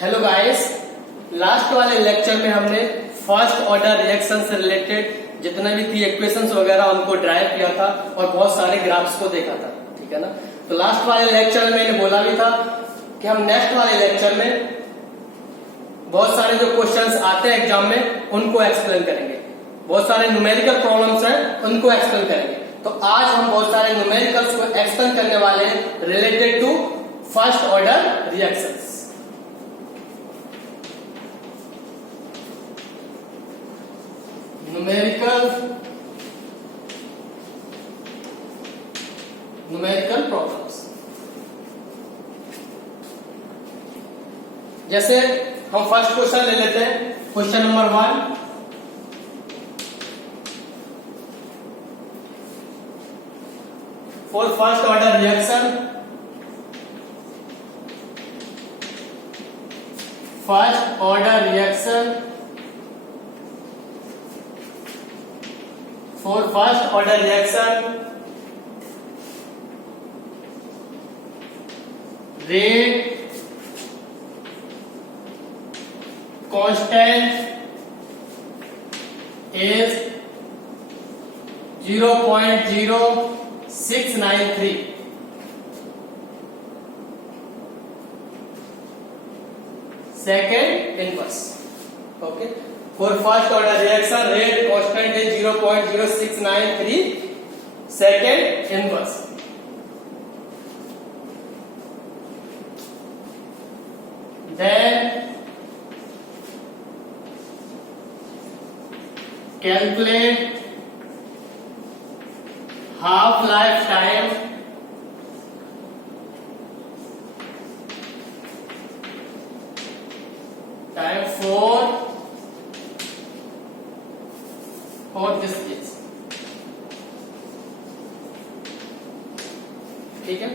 Hello guys, last वाले lecture में हमने फर्स्ट ऑर्डर रिएक्शन से रिलेटेड जितना भी थी इक्वेशंस वगैरह उनको ड्राइव किया था और बहुत सारे ग्राफ्स को देखा था। ठीक है ना। तो लास्ट वाले लेक्चर में मैंने बोला भी था कि हम नेक्स्ट वाले लेक्चर में बहुत सारे जो क्वेश्चंस आते हैं एग्जाम में उनको एक्सप्लेन करेंगे। बहुत सारे न्यूमेरिकल प्रॉब्लम्स हैं उनको एक्सप्लेन करेंगे। तो आज हम बहुत सारे न्यूमेरिकल्स को एक्सप्लेन करने वाले हैं related to first order reactions. Numerical problems. जैसे हम फर्स्ट क्वेश्चन ले लेते हैं, question number 1। For first order reaction, first order reaction, for first order reaction, rate constant is 0.0693. Second inverse. Okay. For first order reaction, rate constant is 0.0693. Second inverse. Then calculate half-life time for this case. ठीक है।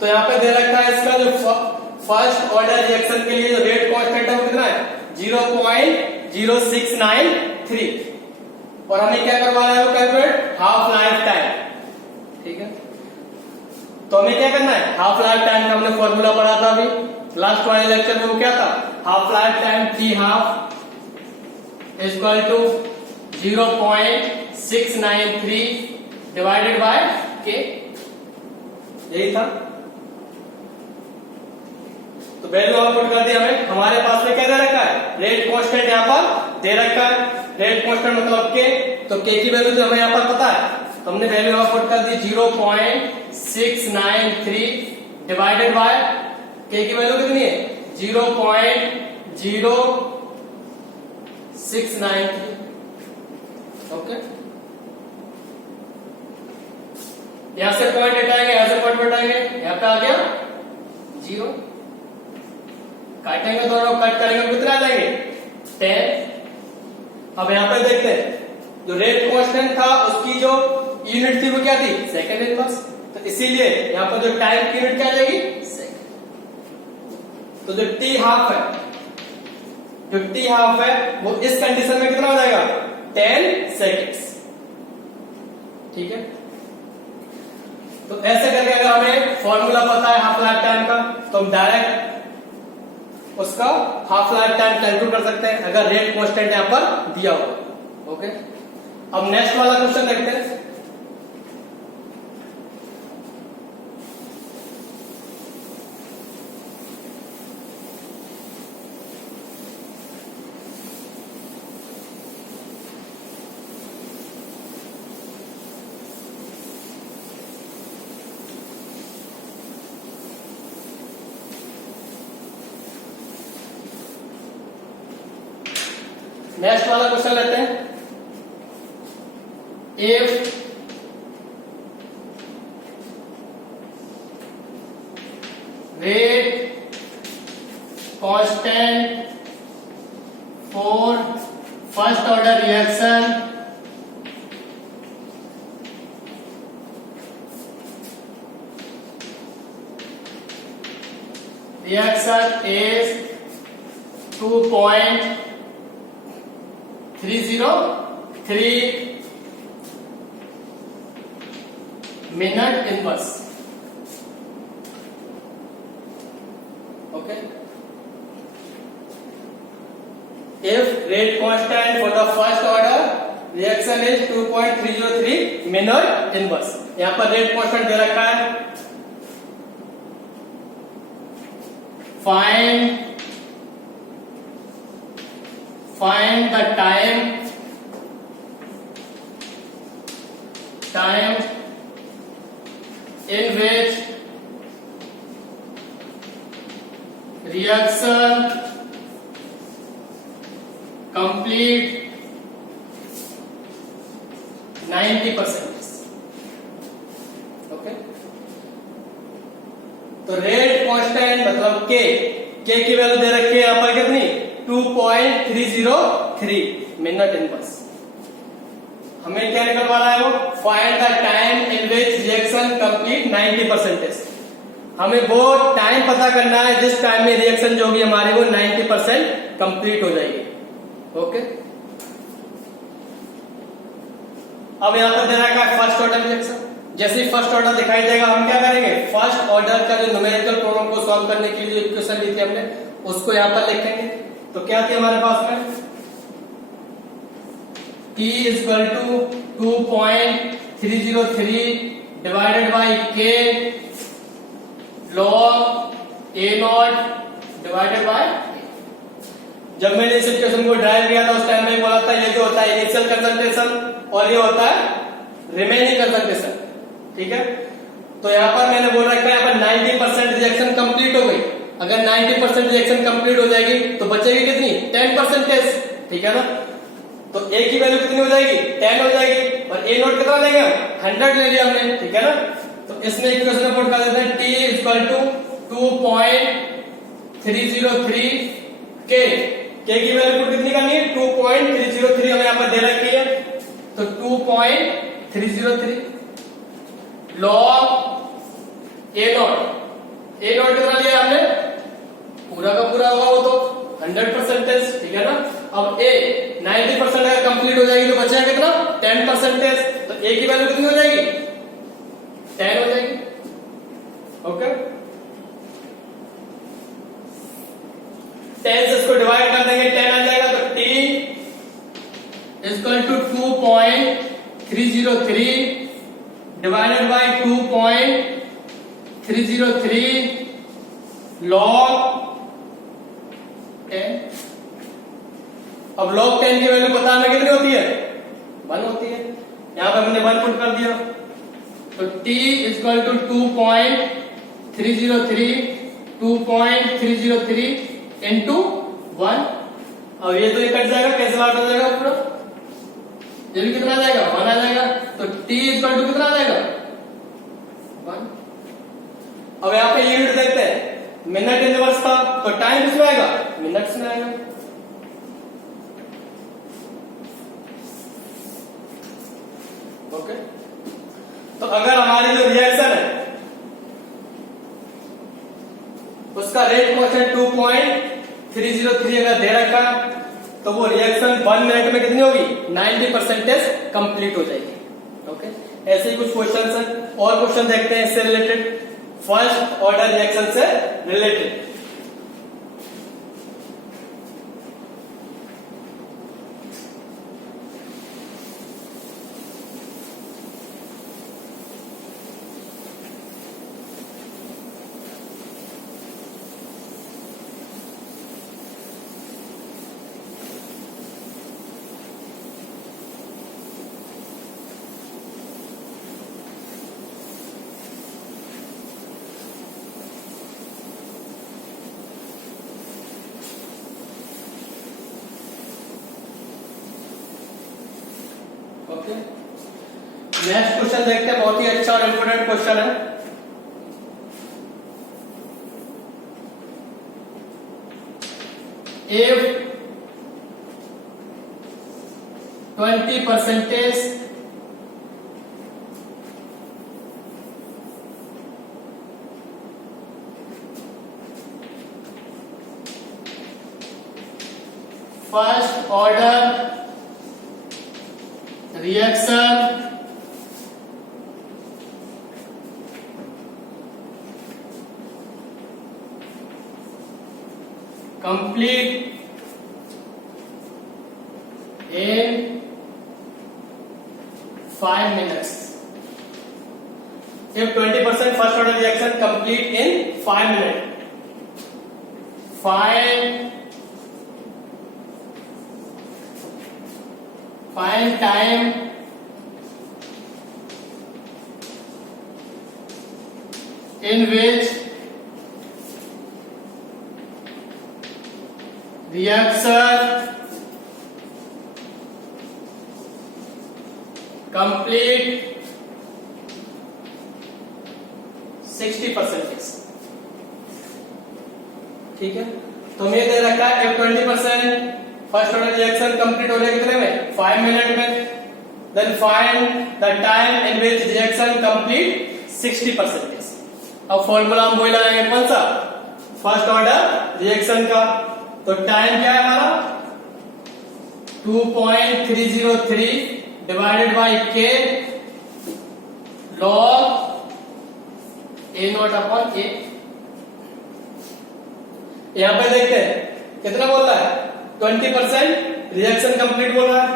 तो यहां पे दे रखा है इसका जो first order reaction के लिए जो रेट कांस्टेंट है वो कितना है 0.0693 और हमें क्या करवाना है वो कैलकुलेट हाफ लाइफ टाइम। ठीक है। तो हमें क्या करना है हाफ लाइफ टाइम का हमने फॉर्मूला पढ़ा था अभी लास्ट वाले लेक्चर में। वो क्या था half life time T half equal to 0.693 divided by K। यही था। तो वैल्यू आउटपुट कर दिया हमें। हमारे पास में क्या दे रखा है रेट कांस्टेंट यहां पर दे रखा है। रेट कांस्टेंट मतलब K। तो K की वैल्यू तो हमें यहां पर पता है तो हमने वैल्यू आउटपुट कर दी 0.693 डिवाइडेड बाय K की वैल्यू कितनी है 0.0693। ओके। यहां से पॉइंट हटाएंगे, यहां से पॉइंट हटाएंगे, यहां पे आ गया 0। काटेंगे दोनों, कट करेंगे कितना आ जाएंगे 10। अब यहां पे देखते हैं जो रेट कांस्टेंट था उसकी जो यूनिट थी वो क्या थी सेकंड इनवर्स। तो इसीलिए यहां पर जो टाइम की यूनिट क्या आ जाएगी सेकंड। तो जो T हाफ है, जो T हाफ है वो इस कंडीशन में कितना हो जाएगा 10 सेकेंड्स। ठीक है। तो ऐसे करके अगर हमें फॉर्मूला पता है हाफ लाइफ टाइम का तो हम डायरेक्ट उसका हाफ लाइफ टाइम कैलकुलेट कर सकते हैं अगर रेट कांस्टेंट यहां पर दिया हो। ओके। अब नेक्स्ट वाला क्वेश्चन देखते हैं। नेक्स्ट वाला क्वेश्चन लेते हैं। If rate constant for first order reaction is 2.303 minute inverse. Okay, if rate constant for the first order reaction is 2.303 minute inverse। यहाँ पर रेट कांस्टेंट दे रखा है, find the time in which reaction complete 90%। Okay, तो rate constant मतलब के की value दे रखी है यहाँ पर कितनी 2.303 मिनट इनवर्स। हमें क्या निकलवाना है वो find the time in which reaction complete 90%। हमें वो टाइम पता करना है जिस टाइम में रिएक्शन जो होगी हमारी वो 90% कंप्लीट हो जाएगी। ओके, अब यहां पर दे रखा है फर्स्ट ऑर्डर रिएक्शन। जैसे ही फर्स्ट ऑर्डर दिखाई देगा हम क्या करेंगे, फर्स्ट ऑर्डर का जो न्यूमेरिकल प्रॉब्लम को सॉल्व करने के लिए जो इक्वेशन ली थी हमने उसको यहां पर लिखेंगे। तो क्या थी हमारे पास में T equal to 2.303 divided by K log A0 divided by. जब मैंने इस इक्वेशन को ड्राइव किया था उस टाइम में बोला था ये जो होता है इनिशियल कंसंट्रेशन और ये होता है रिमेनिंग कंसंट्रेशन। ठीक है, तो यहाँ पर मैंने बोल रखा है यहाँ पर 90% रिएक्शन कंप्लीट हो गई। अगर 90% रिएक्शन कंप्लीट हो जाएगी तो बचेगी कितनी 10%। ठीक है ना, तो A की वैल्यू कितनी हो जाएगी 10 हो जाएगी और A0 कितना लेंगे हम 100 ले लिया हमने। ठीक है ना, तो इसमें इक्वेशन पुट कर देते हैं T इक्वल टू 2.303 K की वैल्यू पुट कितनी करनी है 2.303 हमें यहाँ पर दे रखी है। तो 2.303 log A0 कितना लिया हमने पूरा का पूरा होगा वो तो 100%। ठीक है ना, अब A 90% अगर कंप्लीट हो जाएगी तो बचेगा कितना 10%। तो A की वैल्यू कितनी हो जाएगी 10 हो जाएगी। ओके, 10 से इसको डिवाइड कर देंगे 10 आ जाएगा। तो T equal to 2.303 divided by 2.303 log 10। अब log 10 की वैल्यू पता हमें कितनी होती है 1 होती है। यहां पर हमने 1 पुट कर दिया। तो T इक्वल टू 2.303 इंटू 1। अब ये तो ये कट जाएगा, कैंसिल आउट हो जाएगा पूरा, ये भी कितना आ जाएगा 1 आ जाएगा। तो T इक्वल टू कितना आ जाएगा 1। अब यहाँ पे यूनिट देखते हैं, मिनट इनवर्स था तो टाइम किसमें आएगा मिनट्स में आएगा। ओके, तो अगर हमारी जो रिएक्शन है उसका रेट कांस्टेंट 2.303 अगर दे रखा तो वो रिएक्शन 1 मिनट में कितनी होगी 90% कंप्लीट हो जाएगी। ओके, ऐसे ही कुछ क्वेश्चन है और क्वेश्चन देखते हैं इससे रिलेटेड, फर्स्ट ऑर्डर रिएक्शन से रिलेटेड। ओके, नेक्स्ट क्वेश्चन देखते हैं, बहुत ही अच्छा और इंपोर्टेंट क्वेश्चन है। If 20% first order reaction complete in 5 minutes. If 20% first order reaction complete in 5 minutes, find time in which reaction complete 60%. ठीक है, तो हमें दे रखा है 20% फर्स्ट ऑर्डर रिएक्शन कंप्लीट हो जाएगा कितने में? 5 मिनट में. Then find the time in which reaction complete 60%. अब फॉर्मूला हम वही लगाएंगे, कौन सा? फर्स्ट ऑर्डर रिएक्शन का. तो टाइम क्या है हमारा? 2.303 divided by k log a not upon a. यहां पे देखते हैं कितना बोल रहा है? 20% रिएक्शन कंप्लीट बोल रहा है.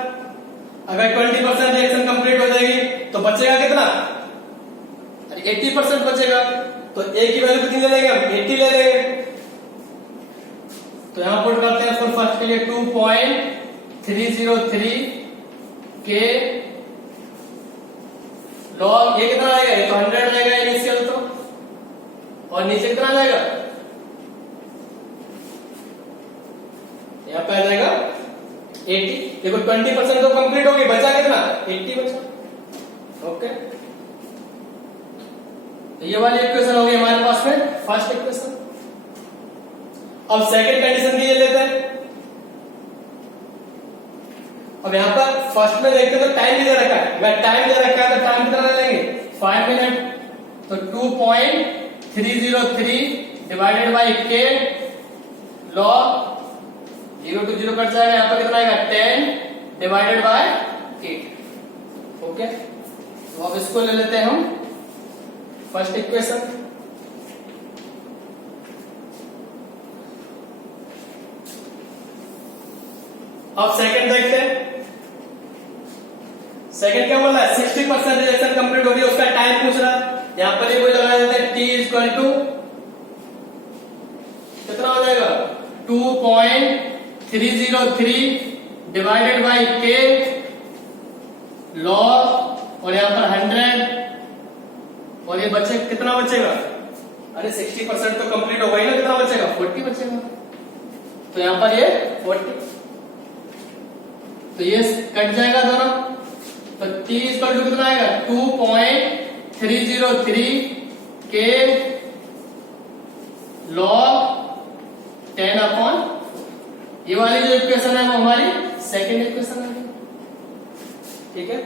अगर 20% रिएक्शन कंप्लीट हो जाएगी तो बचेगा कितना? 80% बचेगा. तो a की वैल्यू कितनी ले लेंगे हम? 80 ले लेंगे. तो यहां पुट करते हैं फॉर फर्स्ट के लिए 2.303 के लॉग ये कितना आएगा? ये तो 100 रहेगा इनिशियल तो, और नीचे कितना आ जाएगा? यहाँ पे आ जाएगा 80. देखो 20% तो कंप्लीट हो गई, बचा कितना? 80 बचा. ओके, तो ये वाली इक्वेशन हो गई हमारे पास में फर्स्ट इक्वेशन. अब सेकंड कंडीशन भी ये लेते हैं. अब यहां पर फर्स्ट में देखते हैं तो टाइम भी दे रखा है. अगर टाइम दे रखा है तो टाइम कितना ले लेंगे? 5 मिनट. तो 2.303 divided by k log 0 to 0 cut जाएगा. यहां पर कितना आएगा? 10 डिवाइडेड बाय 8. ओके, तो अब इसको ले लेते हैं हम फर्स्ट इक्वेशन. अब सेकंड देखते हैं. सेकंड क्या बोल रहा है? 60% रिएक्शन कंप्लीट हो गई, उसका टाइम पूछ रहा है. यहां पर ही कोई लगा देते हैं t इक्वल टू कितना हो जाएगा? 2.303 डिवाइडेड बाई k लॉग, और यहां पर 100, और ये बचे कितना बचेगा? अरे 60% तो कंप्लीट हो गई ना, कितना बचेगा? 40 बचेगा. तो यहां पर ये 40, तो ये कट जाएगा दोनों. तो t इक्वल टू कितना आएगा? 2.303 के लॉग 10 अपॉन. ये वाली जो इक्वेशन है वो हमारी सेकेंड इक्वेशन है. ठीक है,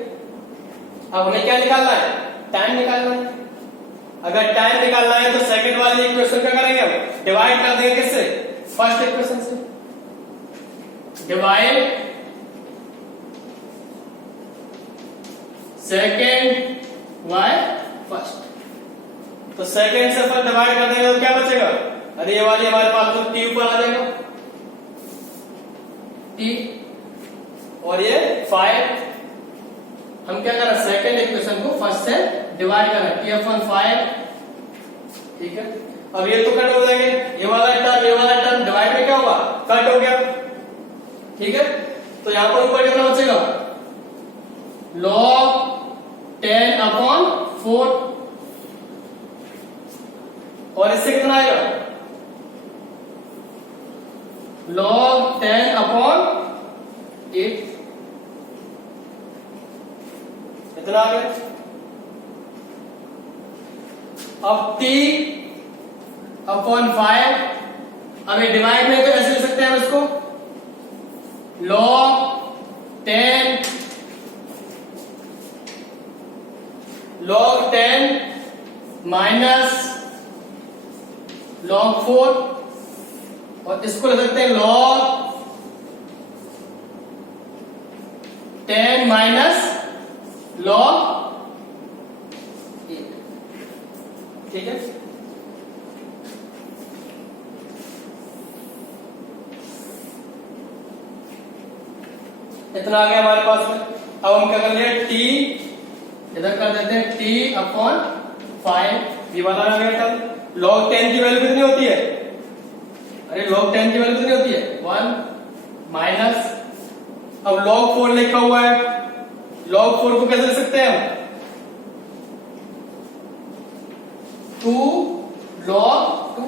अब हमें क्या निकालना है? टाइम निकालना है. अगर टाइम निकालना है तो सेकेंड वाली इक्वेशन क्या करेंगे हम? डिवाइड कर देंगे किससे? फर्स्ट इक्वेशन से. Divide second by first. तो सेकेंड से फर्स्ट डिवाइड कर देंगे तो क्या बचेगा? अरे ये वाली हमारे पास तो t ऊपर आ जाएगा, t, और ये 5. हम क्या कर रहे हैं? सेकेंड इक्वेशन को फर्स्ट से डिवाइड कर रहे हैं. t upon 5. ठीक है, अब ये तो कट हो जाएंगे. ये वाला टर्म डिवाइड में क्या होगा? कट हो गया. ठीक है, तो यहां पर ऊपर कितना बचेगा? लॉग 10 अपॉन 4, और इससे कितना आएगा? Log 10 upon 8. इतना आ गया. अब t अपॉन 5. अब ये डिवाइड में तो ऐसे लिख सकते हैं हम इसको, लॉग 10 माइनस log 4, और इसको लिख सकते हैं log 10 माइनस log 8. ठीक है, इतना आ गया हमारे पास में। अब हम क्या कर लिए, टी इधर कर देते हैं टी अपॉन 5, ये वाला आ गया टर्म। log 10 की वैल्यू कितनी होती है, अरे log 10 की वैल्यू कितनी होती है 1 माइनस, अब log 4 लिखा हुआ है, log 4 को कैसे लिख सकते हैं हम, 2 log 2,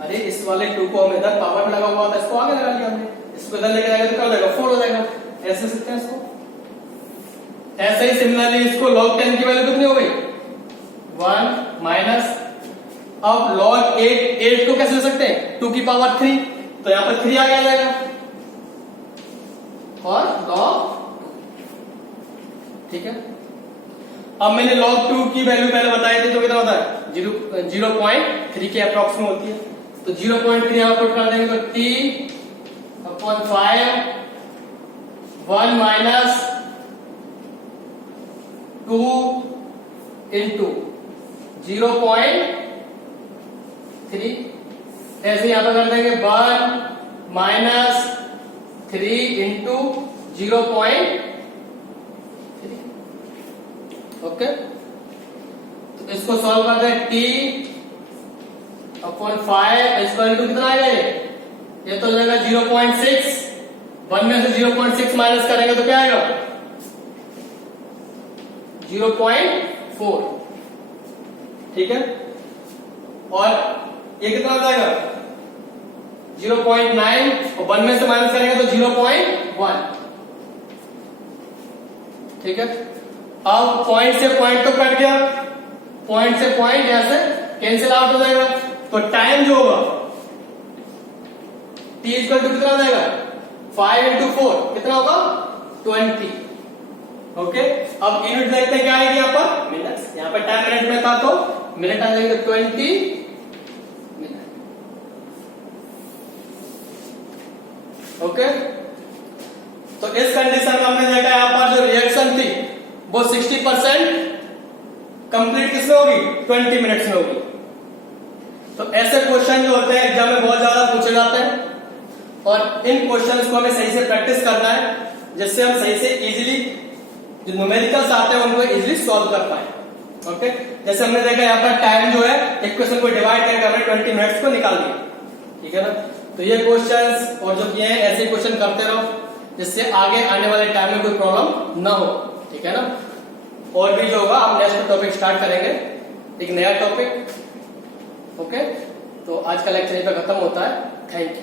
अरे इस वाले 2 को हम इधर पावर में लगा हुआ था, इसको आगे लगा लिया हमने, इसको इधर लेके जाएगा तो क्या हो जाएगा 4 हो जाएगा, ऐसे सकते हैं इसको। ऐसे ही सिमिलरली इसको log 10 की वैल्यू कितनी हो गई 1 माइनस, अब log 8 को कैसे ले सकते हैं 2 की पावर 3, तो यहां पर 3 आ जाएगा और log, ठीक है। अब मैंने log 2 की वैल्यू पहले बताई थी, तो कितना होता है 0.3 के अप्रॉक्स में होती है, तो 0.3 यहां पुट कर देंगे तो t अपॉन 5 1 माइनस 2 इंटू 0.3, ऐसे यहां पर कर देंगे 1 माइनस 3 इंटू 0.3, ओके। तो इसको सॉल्व करते हैं, t अपॉन 5 इक्वल टू कितना आएगा, ये तो जाएगा 0.6, 1 में से 0.6 माइनस करेंगे तो क्या आएगा 0.4, ठीक है। और ये कितना हो जाएगा 0.9, और 1 में से माइनस करेंगे तो 0.1, ठीक है। अब पॉइंट से पॉइंट तो कट गया, पॉइंट से पॉइंट यहां से कैंसिल आउट हो जाएगा, तो टाइम जो होगा t इक्वल टू कितना हो जाएगा 5 इंटू 4 कितना होगा 20, ओके। अब यूनिट देखते हैं क्या आएगी यहां पर मिनट्स, यहां पर टाइम मिनट में था तो मिनट आ जाएगा 20 मिनट, ओके। तो इस कंडीशन में हमने देखा यहां पर जो रिएक्शन थी वो 60% कंप्लीट किसमें होगी 20 मिनट्स में होगी। तो ऐसे क्वेश्चन जो होते हैं एग्जाम में बहुत ज्यादा पूछे जाते हैं, और इन क्वेश्चंस को हमें सही से प्रैक्टिस करना है, जिससे हम सही से इजीली जो न्यूमेरिकल्स आते हैं उनको इजीली सॉल्व कर पाए, ओके। जैसे हमने देखा यहाँ पर टाइम जो है एक क्वेश्चन को डिवाइड करके हमने 20 मिनट्स को निकाल दिया, ठीक है ना। तो ये क्वेश्चंस और जो किए हैं ऐसे क्वेश्चन करते रहो, जिससे आगे आने वाले टाइम में कोई प्रॉब्लम ना हो, ठीक है ना। और भी जो होगा हम नेक्स्ट टॉपिक स्टार्ट करेंगे, एक नया टॉपिक, ओके। तो आज का लेक्चर यहीं पे खत्म होता है, थैंक यू।